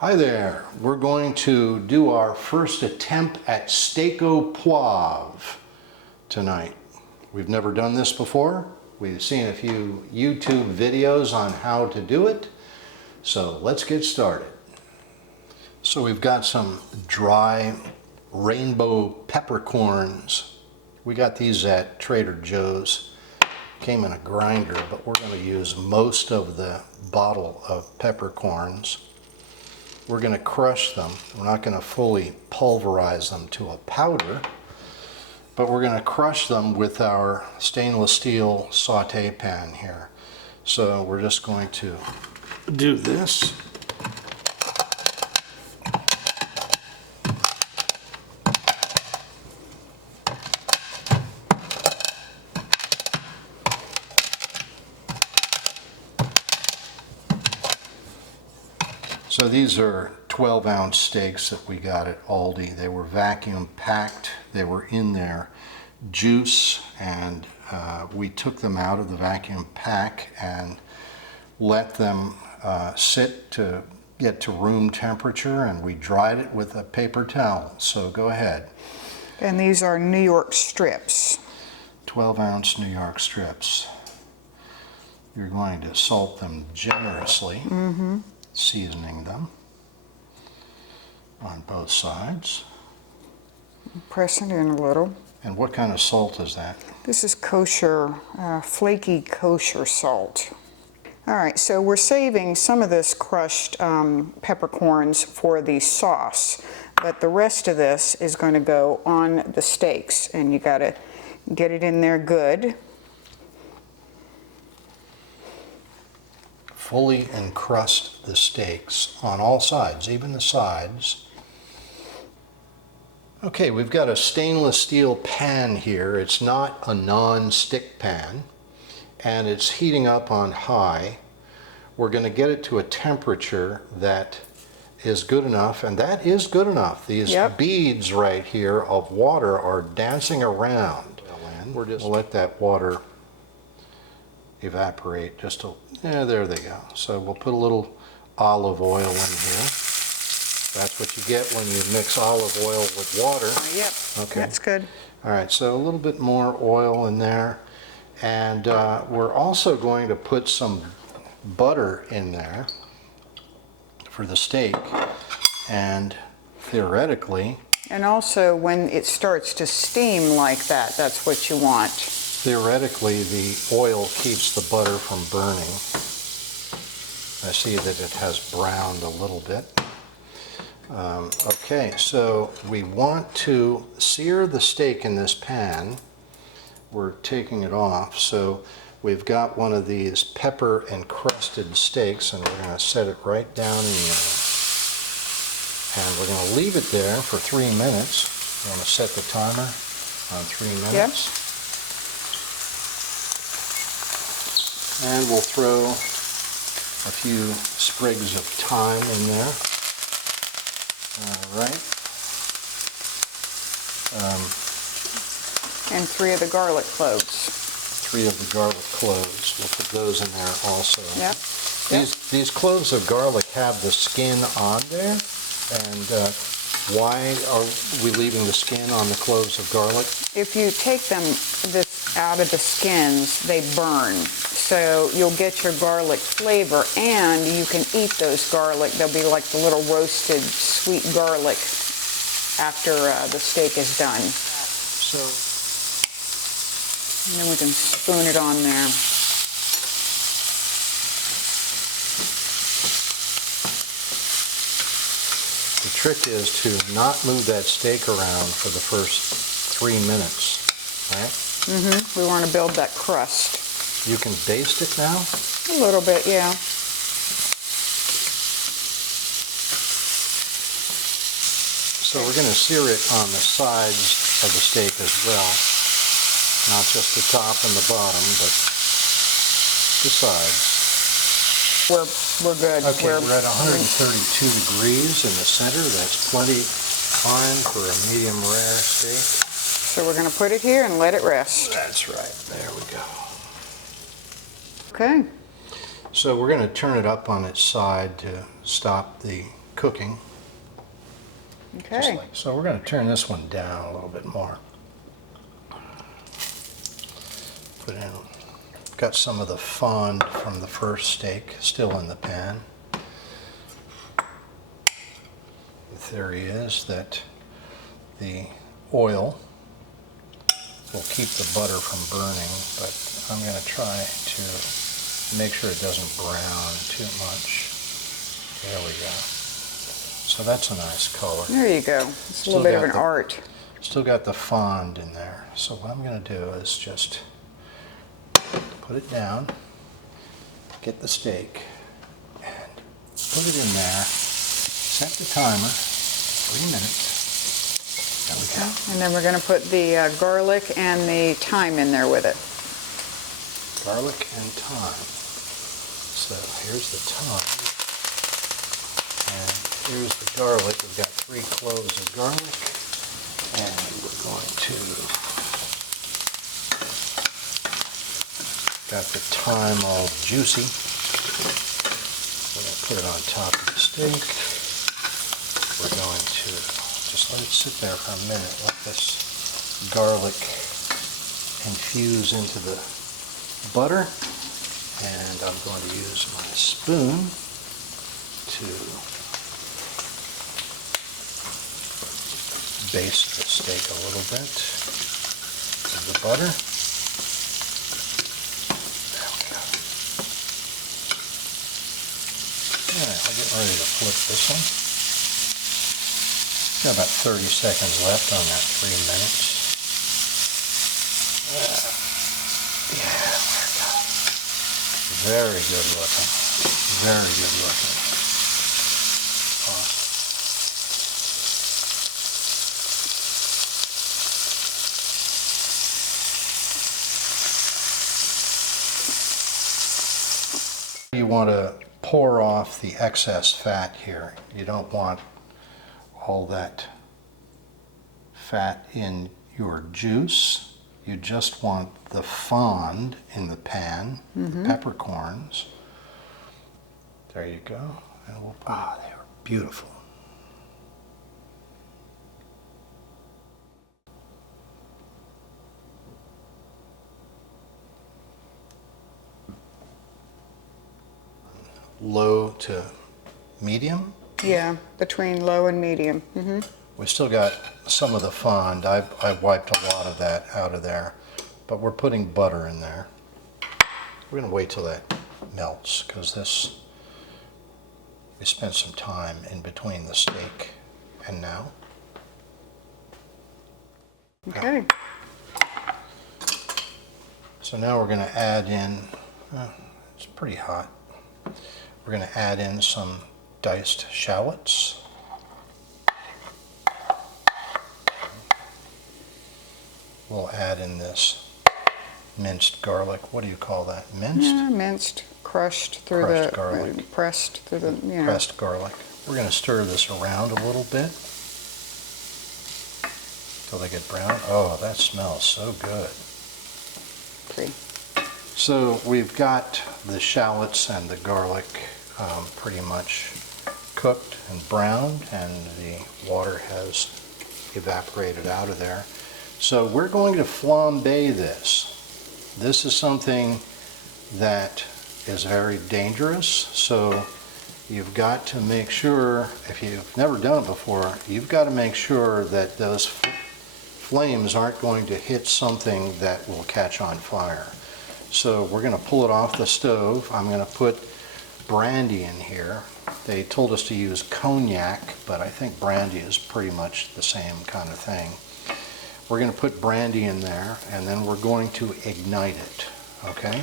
Hi there. We're going to do our first attempt at steak au poivre tonight. We've never done this before. We've seen a few YouTube videos on how to do it. So let's get started. So we've got some dry rainbow peppercorns. We got these at Trader Joe's. Came in a grinder, but we're going to use most of the bottle of peppercorns. We're going to crush them. We're not going to fully pulverize them to a powder, but we're going to crush them with our stainless steel saute pan here. So we're just going to do this. So these are 12-ounce steaks that we got at Aldi. They were vacuum packed. They were in their juice, and we took them out of the vacuum pack and let them sit to get to room temperature, and we dried it with a paper towel. So go ahead. And these are New York strips. 12-ounce New York strips. You're going to salt them generously. Seasoning them on both sides. Press it in a little. And what kind of salt is that? This is kosher, flaky kosher salt. All right, so we're saving some of this crushed peppercorns for the sauce, but the rest of this is going to go on the steaks, and you got to get it in there good. Fully encrust the steaks on all sides, even the sides. Okay, we've got a stainless steel pan here. It's not a non-stick pan, and it's heating up on high. We're going to get it to a temperature that is good enough, and that is good enough. These beads right here of water are dancing around. We'll let that water evaporate just a, yeah, there they go. So we'll put a little olive oil in here. That's what you get when you mix olive oil with water. Yep, okay, that's good. All right, so a little bit more oil in there, and we're also going to put some butter in there for the steak, and theoretically, and also when it starts to steam like that, that's what you want. Theoretically, the oil keeps the butter from burning. I see that it has browned a little bit. Okay, so we want to sear the steak in this pan. We're taking it off, so we've got one of these pepper encrusted steaks, and we're going to set it right down in there. And we're going to leave it there for 3 minutes. I'm going to set the timer on 3 minutes. Yep. And we'll throw a few sprigs of thyme in there. All right. And 3 of the garlic cloves. 3 of the garlic cloves. We'll put those in there also. Yep. These cloves of garlic have the skin on there. And why are we leaving the skin on the cloves of garlic? If you take them out of the skins, they burn. So you'll get your garlic flavor, and you can eat those garlic. They'll be like the little roasted sweet garlic after the steak is done. So, and then we can spoon it on there. the trick is to not move that steak around for the first 3 minutes, right? We want to build that crust. You can baste it now? A little bit, yeah. So we're going to sear it on the sides of the steak as well. Not just the top and the bottom, but the sides. We're good. Okay, we're at 132 degrees in the center. That's plenty fine for a medium rare steak. So we're going to put it here and let it rest. That's right. There we go. Okay. So we're going to turn it up on its side to stop the cooking. Just Okay. like, so we're going to turn this one down a little bit more. Put in, got some of the fond from the first steak still in the pan. The theory is that the oil will keep the butter from burning, but I'm going to try to make sure it doesn't brown too much. There we go. So that's a nice color. There you go. It's a little bit of an art. Still got the fond in there. So what I'm going to do is just put it down, get the steak, and put it in there. Set the timer, 3 minutes. There we go. And then we're going to put the garlic and the thyme in there with it. Garlic and thyme. So here's the thyme, and here's the garlic. We've got 3 cloves of garlic, and we're going to, got the thyme all juicy. We're going to put it on top of the steak. We're going to just let it sit there for a minute, let this garlic infuse into the butter, and I'm going to use my spoon to baste the steak a little bit with the butter. There we go. Yeah, I'll get ready to flip this one. Got about 30 seconds left on that 3 minutes. Yeah, there we go. Very good looking. Very good looking. Awesome. You want to pour off the excess fat here. You don't want all that fat in your juice. You just want the fond in the pan, the peppercorns. There you go. And we'll, they are beautiful. Low to medium. Yeah, between low and medium. We still got some of the fond. I've wiped a lot of that out of there, but we're putting butter in there. We're going to wait till that melts, because this, we spent some time in between the steak and now. Okay. So now we're going to add in, it's pretty hot, we're going to add in some diced shallots. We'll add in this minced garlic. What do you call that? Minced? Yeah, minced, crushed through Crushed the, garlic. pressed through the, you know. Pressed garlic. We're going to stir this around a little bit till they get brown. Oh, that smells so good. See. So we've got the shallots and the garlic pretty much cooked and browned, and the water has evaporated out of there. So we're going to flambe this. This is something that is very dangerous, so you've got to make sure, if you've never done it before, you've got to make sure that those flames aren't going to hit something that will catch on fire. So we're going to pull it off the stove. I'm going to put brandy in here. They told us to use cognac, but I think brandy is pretty much the same kind of thing. We're going to put brandy in there, and then we're going to ignite it, okay?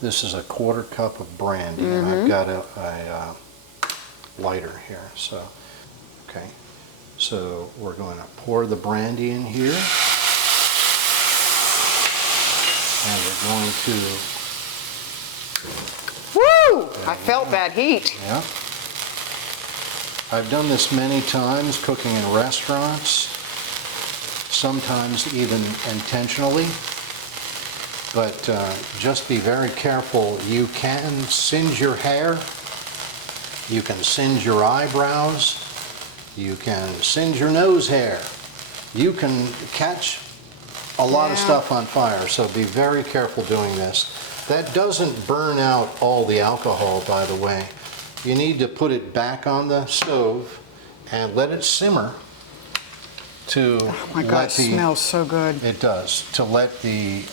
This is a 1/4 cup of brandy, and I've got a lighter here, so, okay. So we're going to pour the brandy in here, and we're going to... Woo! I felt that heat. Yeah. I've done this many times cooking in restaurants, sometimes even intentionally, but just be very careful. You can singe your hair You can singe your eyebrows. You can singe your nose hair. You can catch a lot of stuff on fire, so be very careful doing this. That doesn't burn out all the alcohol, by the way. You need to put it back on the stove and let it simmer to Oh my God, it smells so good. It does, to let the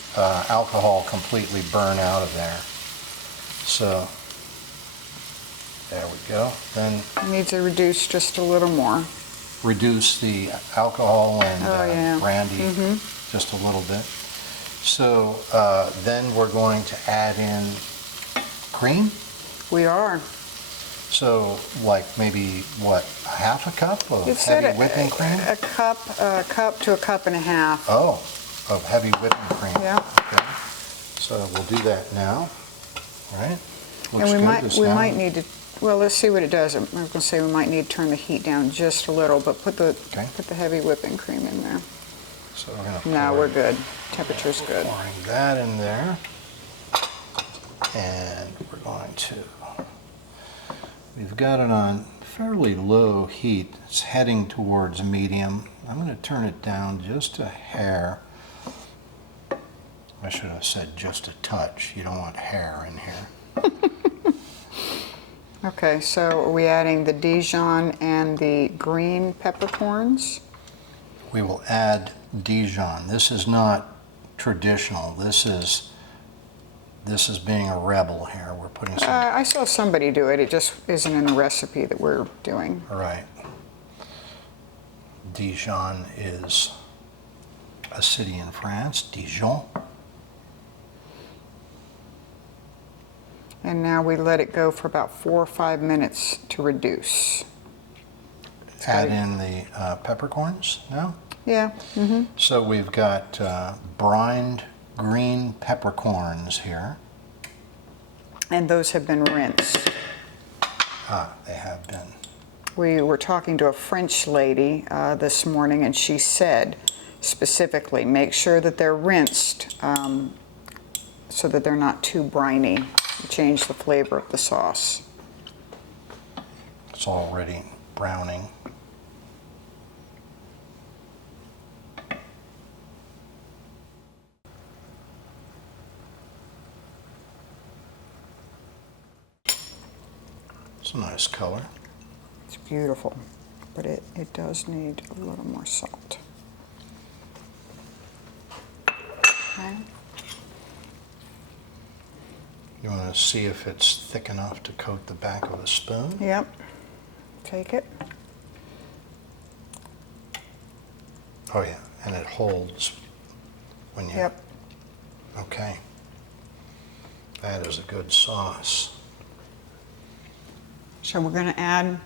alcohol completely burn out of there. So, there we go. Then It needs to reduce just a little more. reduce the alcohol and brandy Mm-hmm. just a little bit. So then we're going to add in cream. We are. So like maybe what, half a cup of It said heavy whipping cream? a cup to a cup and a half. Oh, of heavy whipping cream. Yeah. Okay. So we'll do that now. All right. Looks And good. we might need to, well, let's see what it does. I was going to say we might need to turn the heat down just a little, but put the heavy whipping cream in there. So we're going to No, we're good. Temperature's good. pouring that in there. And we're going to, we've got it on fairly low heat. It's heading towards medium. I'm going to turn it down just a hair. I should have said just a touch. You don't want hair in here. Okay, so are we adding the Dijon and the green peppercorns? We will add Dijon. This is not traditional. This is being a rebel here. We're putting some. I saw somebody do it. It just isn't in the recipe that we're doing. All right. Dijon is a city in France, Dijon. And now we let it go for about 4 or 5 minutes to reduce. Add in the peppercorns now. Yeah. Mm-hmm. So we've got brined green peppercorns here. And those have been rinsed. Ah, they have been. We were talking to a French lady this morning, and she said specifically, make sure that they're rinsed so that they're not too briny. Change the flavor of the sauce. It's already browning. It's a nice color. It's beautiful, but it does need a little more salt. Okay. You want to see if it's thick enough to coat the back of a spoon? Yep. Take it. Oh yeah, and it holds when you... Yep. Okay. That is a good sauce. So we're going to add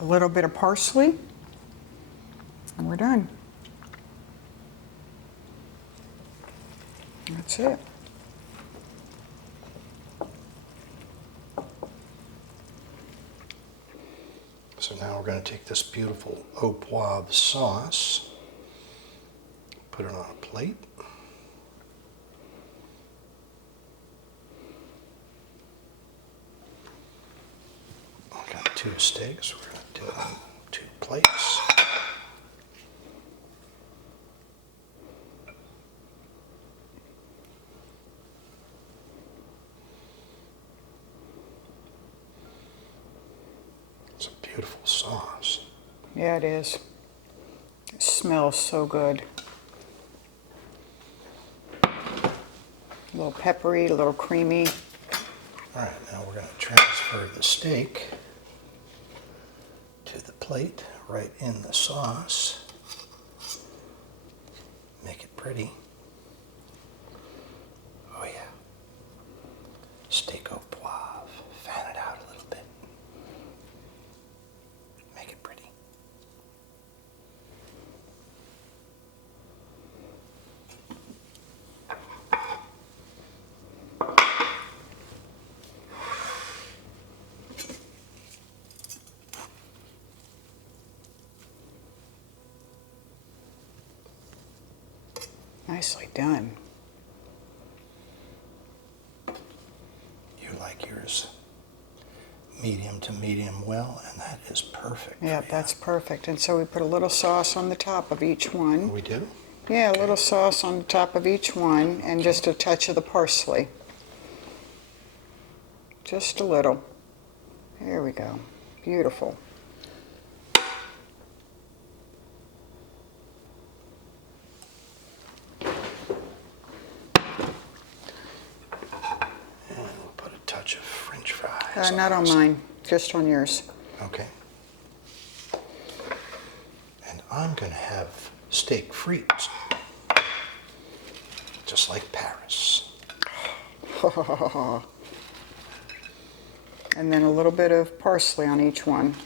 a little bit of parsley, and we're done. That's it. So now we're going to take this beautiful Au Poivre sauce, put it on a plate. I've got 2 steaks. We're going to do it on 2 plates. It's a beautiful sauce. Yeah, it is. It smells so good. A little peppery, a little creamy. All right, now we're going to transfer the steak to the plate, right in the sauce. Make it pretty. Oh yeah. Steak au poivre. Fan it out a little bit. Make it pretty. Nicely done. You like yours medium to medium well, and that is perfect. Yeah, that's perfect. And so we put a little sauce on the top of each one. We do? Yeah, a little sauce on the top of each one, and just a touch of the parsley. Just a little. There we go. Beautiful. And we'll put a touch of French fries. Not on mine, just on yours. Okay. And I'm going to have steak frites, just like Paris. And then a little bit of parsley on each one.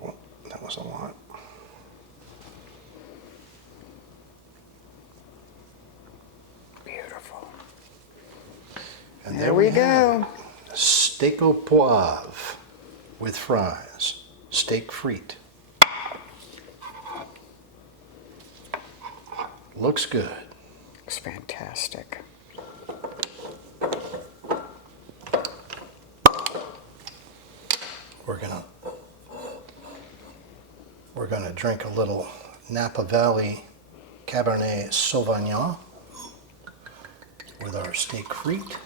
Oh, that was a lot. Beautiful. And There we have go. it. Steak au poivre with fries. Steak frite. Looks good. Looks fantastic. We're gonna drink a little Napa Valley Cabernet Sauvignon with our steak frite.